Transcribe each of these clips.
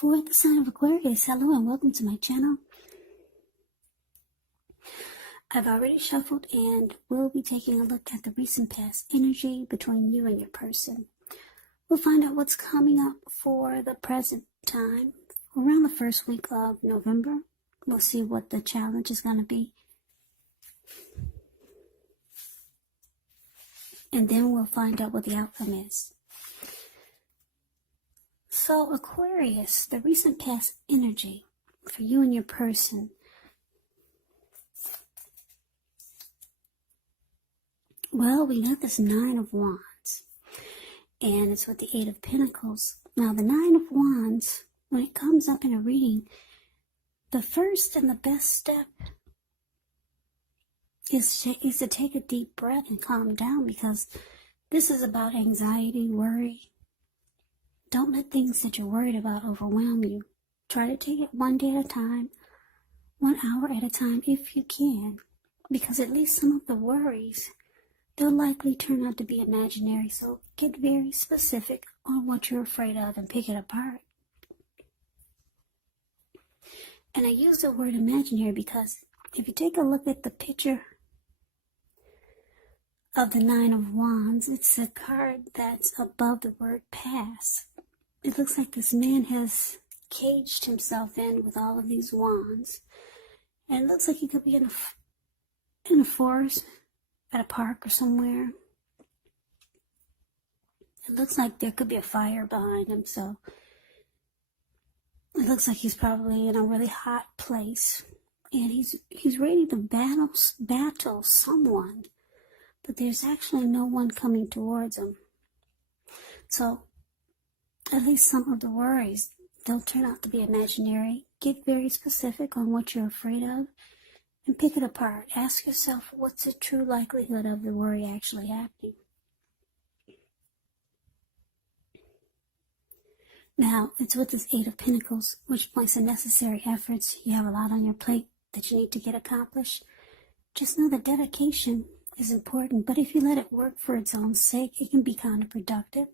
For the sign of Aquarius, hello and welcome to my channel. I've already shuffled and we'll be taking a look at the recent past energy between you and your person. We'll find out what's coming up for the present time around the first week of November. We'll see what the challenge is going to be. And then we'll find out what the outcome is. So Aquarius, the recent past energy for you and your person. Well, we got this Nine of Wands, and it's with the Eight of Pentacles. Now, the Nine of Wands, when it comes up in a reading, the first and the best step is to take a deep breath and calm down, because this is about anxiety, worry. Don't let things that you're worried about overwhelm you. Try to take it one day at a time, 1 hour at a time if you can, because at least some of the worries, they'll likely turn out to be imaginary. So get very specific on what you're afraid of and pick it apart. And I use the word imaginary because if you take a look at the picture of the Nine of Wands, it's a card that's above the word pass. It looks like this man has caged himself in with all of these wands. And it looks like he could be in a forest, at a park or somewhere. It looks like there could be a fire behind him, so it looks like he's probably in a really hot place. And he's ready to battle someone, but there's actually no one coming towards him. So at least some of the worries, they'll turn out to be imaginary. Get very specific on what you're afraid of and pick it apart. Ask yourself, what's the true likelihood of the worry actually happening? Now, it's with this Eight of Pentacles, which points to necessary efforts. You have a lot on your plate that you need to get accomplished. Just know that dedication is important, but if you let it work for its own sake, it can be counterproductive.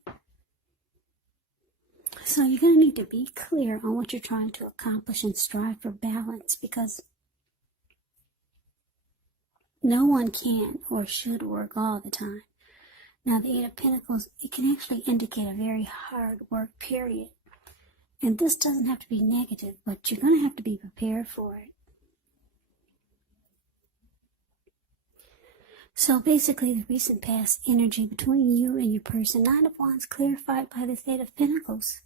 So you're going to need to be clear on what you're trying to accomplish and strive for balance, because no one can or should work all the time. Now, the Eight of Pentacles, it can actually indicate a very hard work period. And this doesn't have to be negative, but you're going to have to be prepared for it. So basically, the recent past energy between you and your person, Nine of Wands clarified by this Eight of Pentacles.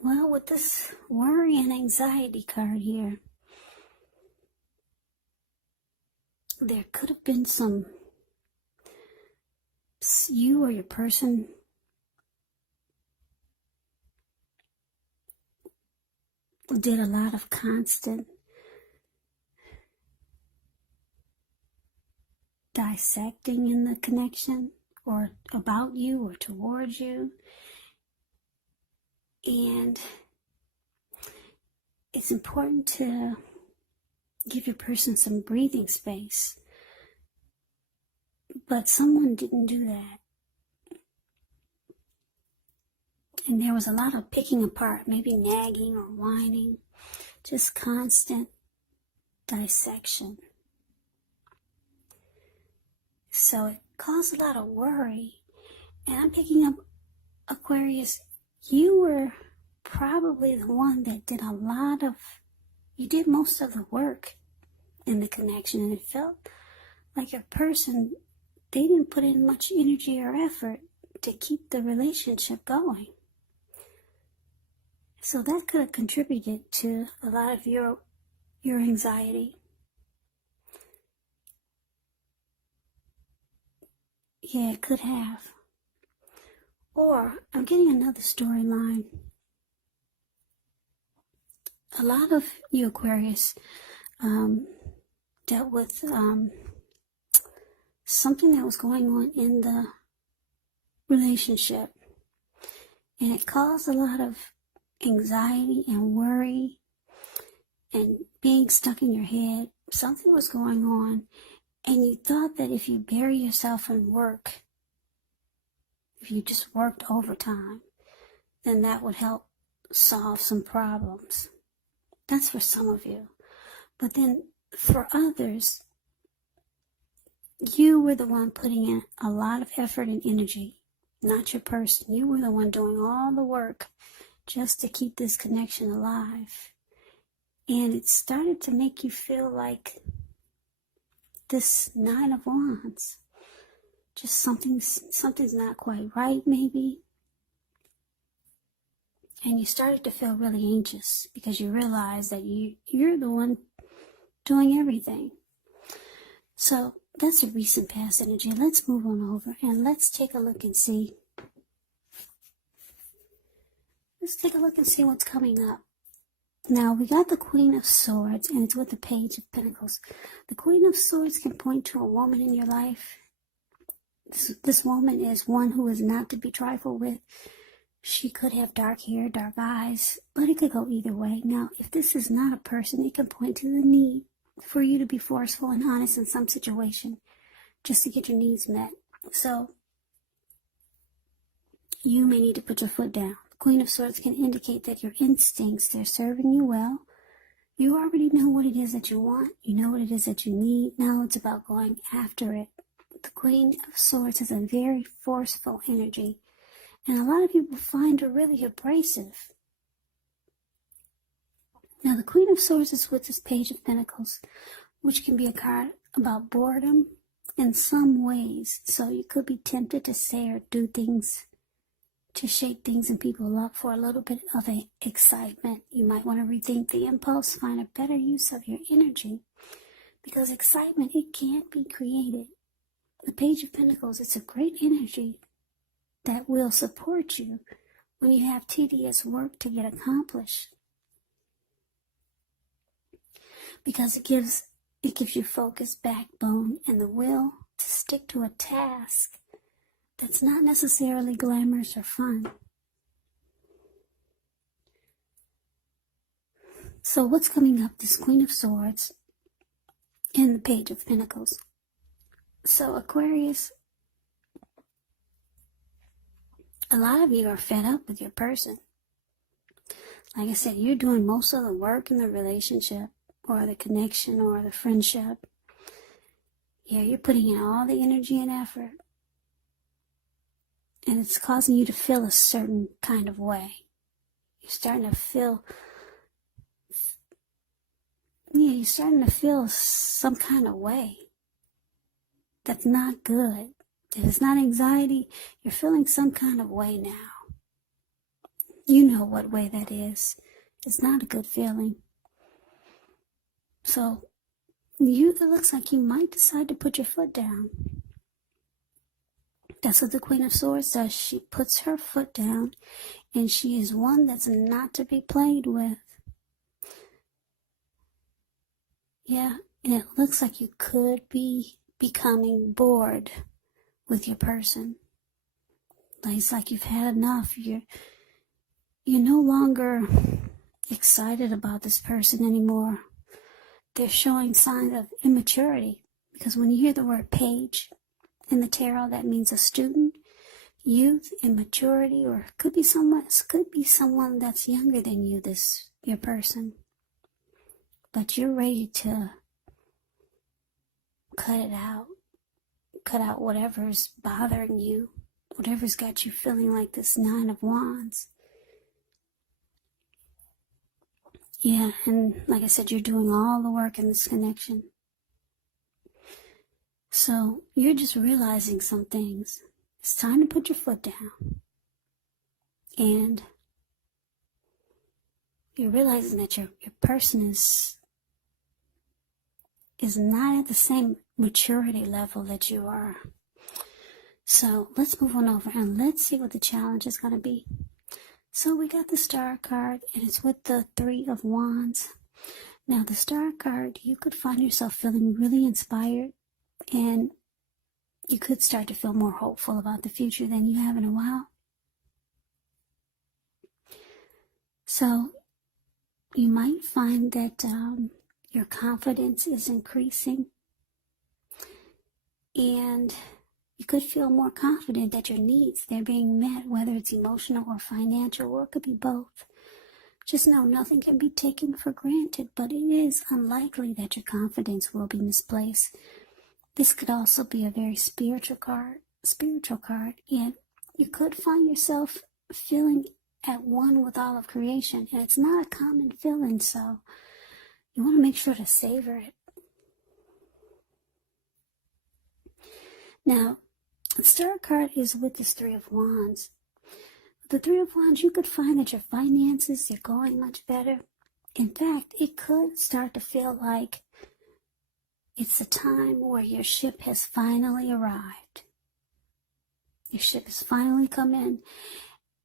Well, with this worry and anxiety card here, there could have been you or your person did a lot of constant dissecting in the connection, or about you or towards you. And it's important to give your person some breathing space. But someone didn't do that. And there was a lot of picking apart, maybe nagging or whining, just constant dissection. So it caused a lot of worry. And I'm picking up, Aquarius, you were probably the one that did you did most of the work in the connection, and it felt like your person, they didn't put in much energy or effort to keep the relationship going. So that could have contributed to a lot of your anxiety. Yeah, it could have. Or I'm getting another storyline. A lot of you Aquarius dealt with something that was going on in the relationship, and it caused a lot of anxiety and worry and being stuck in your head. Something was going on, and you thought that if you bury yourself in work, if you just worked overtime, then that would help solve some problems. That's for some of you. But then for others, you were the one putting in a lot of effort and energy, not your person. You were the one doing all the work just to keep this connection alive. And it started to make you feel like this Nine of Wands. Just something's not quite right, maybe. And you started to feel really anxious because you realized that you're the one doing everything. So that's a recent past energy. Let's move on over and let's take a look and see. Let's take a look and see what's coming up. Now, we got the Queen of Swords, and it's with the Page of Pentacles. The Queen of Swords can point to a woman in your life. This woman is one who is not to be trifled with. She could have dark hair, dark eyes, but it could go either way. Now, if this is not a person, it can point to the need for you to be forceful and honest in some situation just to get your needs met. So, you may need to put your foot down. The Queen of Swords can indicate that your instincts, they're serving you well. You already know what it is that you want. You know what it is that you need. Now it's about going after it. The Queen of Swords has a very forceful energy. And a lot of people find her really abrasive. Now, the Queen of Swords is with this Page of Pentacles, which can be a card about boredom in some ways. So you could be tempted to say or do things to shake things and people up for a little bit of excitement. You might want to rethink the impulse, find a better use of your energy, because excitement, it can't be created. The Page of Pentacles, it's a great energy that will support you when you have tedious work to get accomplished, because it gives you focus, backbone, and the will to stick to a task that's not necessarily glamorous or fun. So what's coming up? This Queen of Swords and the Page of Pentacles. So Aquarius, a lot of you are fed up with your person. Like I said, you're doing most of the work in the relationship or the connection or the friendship. Yeah, you're putting in all the energy and effort. And it's causing you to feel a certain kind of way. You're starting to feel some kind of way that's not good. If it's not anxiety, you're feeling some kind of way now. You know what way that is. It's not a good feeling. So, it looks like you might decide to put your foot down. That's what the Queen of Swords does. She puts her foot down, and she is one that's not to be played with. Yeah, and it looks like you could be becoming bored with your person. It's like you've had enough. You're no longer excited about this person anymore. They're showing signs of immaturity, because when you hear the word page in the tarot, that means a student, youth, immaturity, or could be someone that's younger than you, your person. But you're ready to cut it out. Cut out whatever's bothering you, whatever's got you feeling like this Nine of Wands. Yeah, and like I said, you're doing all the work in this connection. So you're just realizing some things. It's time to put your foot down. And you're realizing that your person is not at the same maturity level that you are. So let's move on over and let's see what the challenge is going to be. So we got the Star card, and it's with the Three of Wands. Now the Star card, you could find yourself feeling really inspired, and you could start to feel more hopeful about the future than you have in a while. So you might find that your confidence is increasing, and You could feel more confident that your needs, they're being met, whether it's emotional or financial, or it could be both. Just know nothing can be taken for granted, but it is unlikely that your confidence will be misplaced. This could also be a very spiritual card, and you could find yourself feeling at one with all of creation, and it's not a common feeling, so you want to make sure to savor it. Now, the Star card is with this Three of Wands. With the Three of Wands, you could find that your finances are going much better. In fact, it could start to feel like it's a time where your ship has finally arrived. Your ship has finally come in,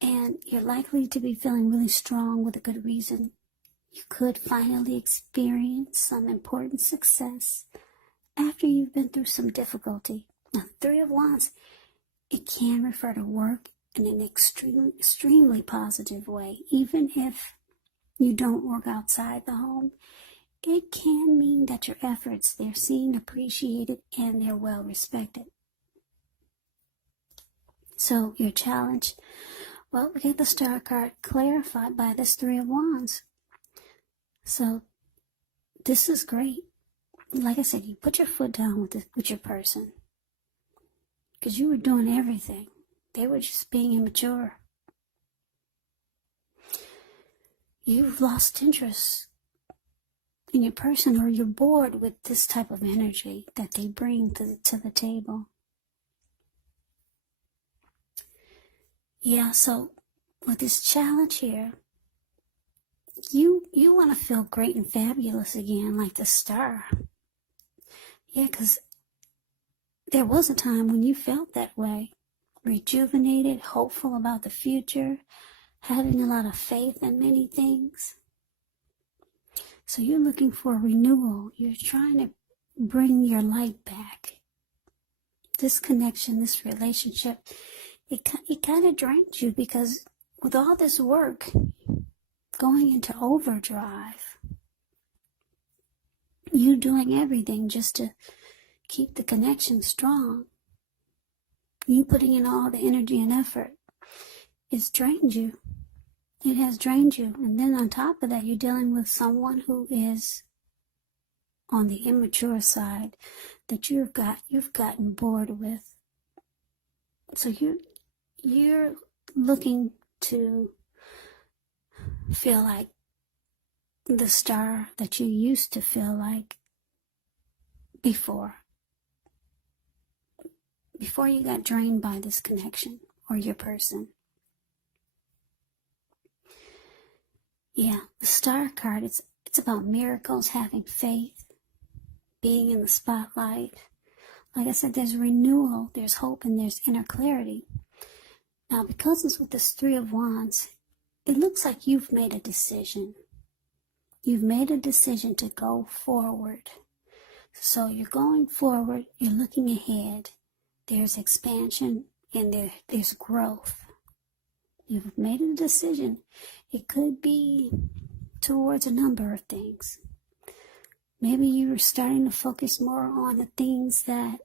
and you're likely to be feeling really strong with a good reason. You could finally experience some important success after you've been through some difficulty. Now, Three of Wands, it can refer to work in an extremely positive way. Even if you don't work outside the home, it can mean that your efforts, they're seen, appreciated, and they're well respected. So your challenge, well, we get the Star card clarified by this Three of Wands. So this is great. Like I said, you put your foot down with your person, because you were doing everything. They were just being immature. You've lost interest in your person, or you're bored with this type of energy that they bring to the table. Yeah, so with this challenge here, you want to feel great and fabulous again, like the Star. Yeah, because there was a time when you felt that way. Rejuvenated, hopeful about the future, having a lot of faith in many things. So you're looking for renewal. You're trying to bring your light back. This connection, this relationship, it kind of drains you, because with all this work going into overdrive, you doing everything just to keep the connection strong, you putting in all the energy and effort, it's drained you. It has drained you. And then on top of that, you're dealing with someone who is on the immature side that you've gotten bored with. So you're looking to feel like the Star that you used to feel like before you got drained by this connection or your person. Yeah, the Star card, it's about miracles, having faith, being in the spotlight. Like I said, there's renewal, there's hope, and there's inner clarity. Now, because it's with this Three of Wands, it looks like you've made a decision. You've made a decision to go forward. So you're going forward, you're looking ahead. There's expansion and there's growth. You've made a decision. It could be towards a number of things. Maybe you're starting to focus more on the things that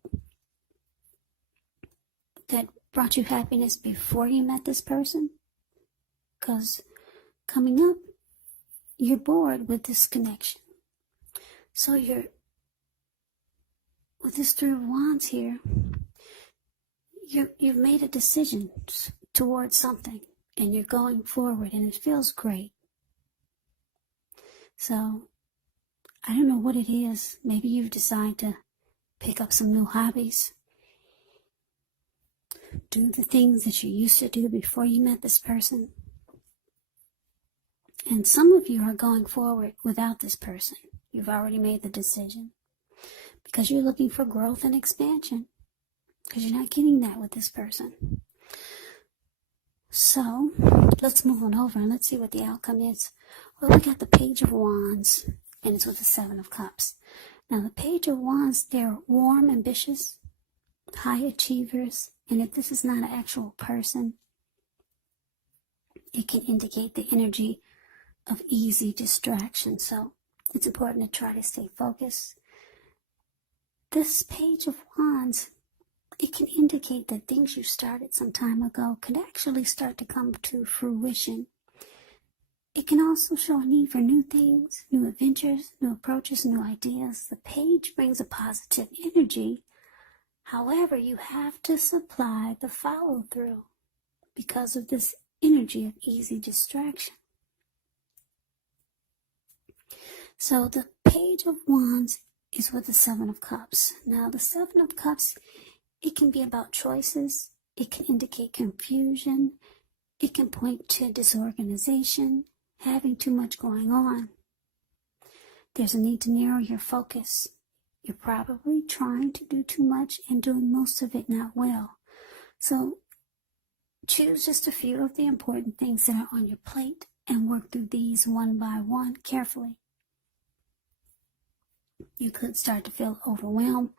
brought you happiness before you met this person. Because coming up, you're bored with this connection. So with this Three of Wands here, you've made a decision towards something, and you're going forward, and it feels great. So I don't know what it is. Maybe you've decided to pick up some new hobbies. Do the things that you used to do before you met this person. And some of you are going forward without this person. You've already made the decision. Because you're looking for growth and expansion. Because you're not getting that with this person. So, let's move on over and let's see what the outcome is. Well, we got the Page of Wands. And it's with the Seven of Cups. Now, the Page of Wands, they're warm, ambitious, high achievers. And if this is not an actual person, it can indicate the energy of easy distraction. So it's important to try to stay focused. This Page of Wands, it can indicate that things you started some time ago could actually start to come to fruition. It can also show a need for new things, new adventures, new approaches, new ideas. The page brings a positive energy. However, you have to supply the follow-through because of this energy of easy distraction. So the Page of Wands is with the Seven of Cups. Now, the Seven of Cups, it can be about choices. It can indicate confusion. It can point to disorganization, having too much going on. There's a need to narrow your focus. You're probably trying to do too much and doing most of it not well. So choose just a few of the important things that are on your plate and work through these one by one carefully. You could start to feel overwhelmed,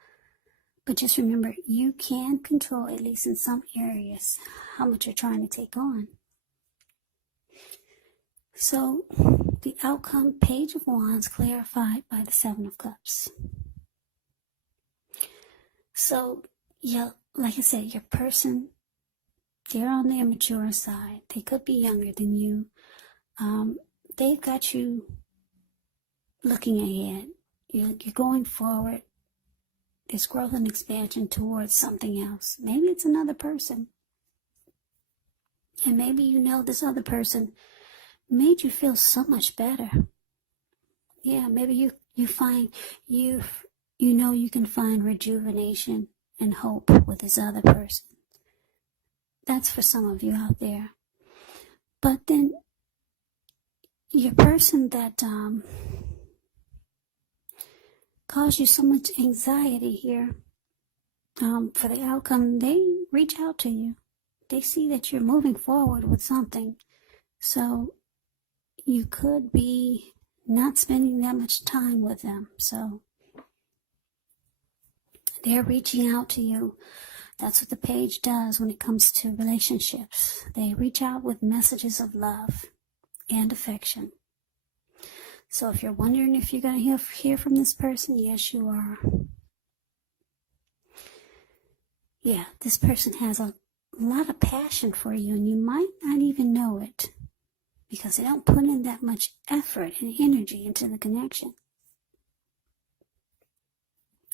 but just remember, you can control, at least in some areas, how much you're trying to take on. So, the outcome, Page of Wands, clarified by the Seven of Cups. So, yeah, like I said, your person, they're on the immature side. They could be younger than you. They've got you looking ahead. You're going forward. There's growth and expansion towards something else. Maybe it's another person. And maybe you know this other person made you feel so much better. Yeah, maybe you find you know you can find rejuvenation and hope with this other person. That's for some of you out there. But then your person that caused you so much anxiety here, for the outcome, they reach out to you. They see that you're moving forward with something. So you could be not spending that much time with them. So they're reaching out to you. That's what the page does when it comes to relationships. They reach out with messages of love and affection. So if you're wondering if you're going to hear from this person, yes, you are. Yeah, this person has a lot of passion for you, and you might not even know it because they don't put in that much effort and energy into the connection.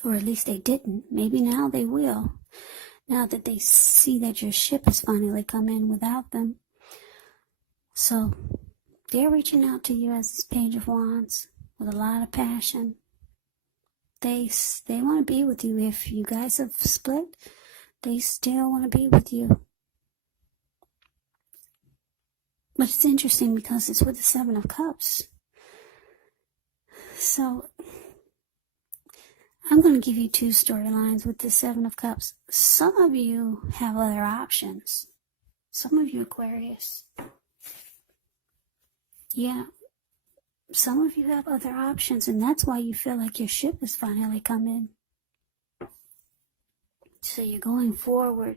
Or at least they didn't. Maybe now they will. Now that they see that your ship has finally come in without them. So they're reaching out to you as this Page of Wands with a lot of passion. They want to be with you. If you guys have split, they still want to be with you. But it's interesting because it's with the Seven of Cups. So I'm going to give you two storylines with the Seven of Cups. Some of you have other options. Some of you Aquarius. Yeah. Some of you have other options, and that's why you feel like your ship has finally come in. So you're going forward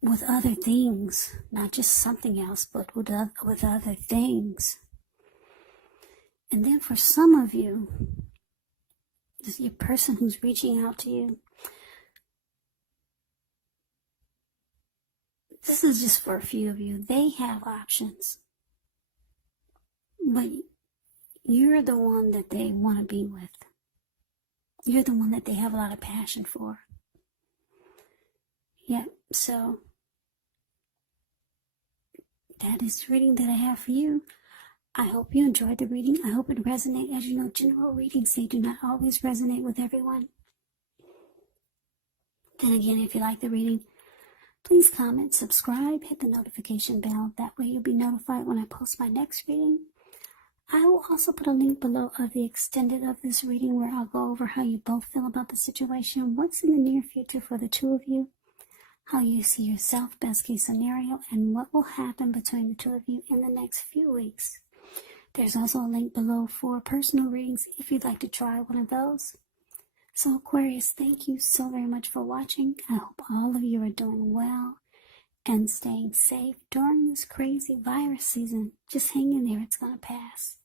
with other things, not just something else, but with other things. And then for some of you, your person who's reaching out to you, this is just for a few of you. They have options. But you're the one that they want to be with. You're the one that they have a lot of passion for. Yeah, so that is the reading that I have for you. I hope you enjoyed the reading. I hope it resonated. As you know, general readings, they do not always resonate with everyone. Then again, if you like the reading, please comment, subscribe, hit the notification bell. That way you'll be notified when I post my next reading. I will also put a link below of the extended of this reading where I'll go over how you both feel about the situation, what's in the near future for the two of you, how you see yourself, best case scenario, and what will happen between the two of you in the next few weeks. There's also a link below for personal readings if you'd like to try one of those. So Aquarius, thank you so very much for watching. I hope all of you are doing well and staying safe during this crazy virus season. Just hang in there. It's going to pass.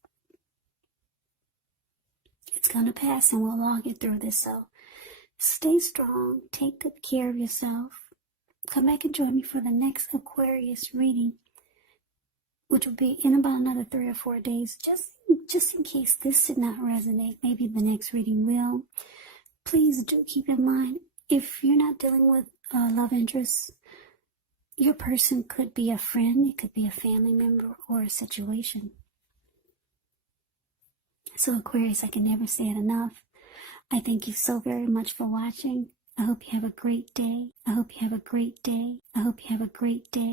It's going to pass and we'll all get through this. So Stay strong. Take good care of yourself. Come back and join me for the next Aquarius reading, which will be in about another 3 or 4 days. Just in case this did not resonate, maybe the next reading will. Please do keep in mind, if you're not dealing with love interests, your person could be a friend, it could be a family member, or a situation. So Aquarius, I can never say it enough. I thank you so very much for watching. I hope you have a great day. I hope you have a great day. I hope you have a great day.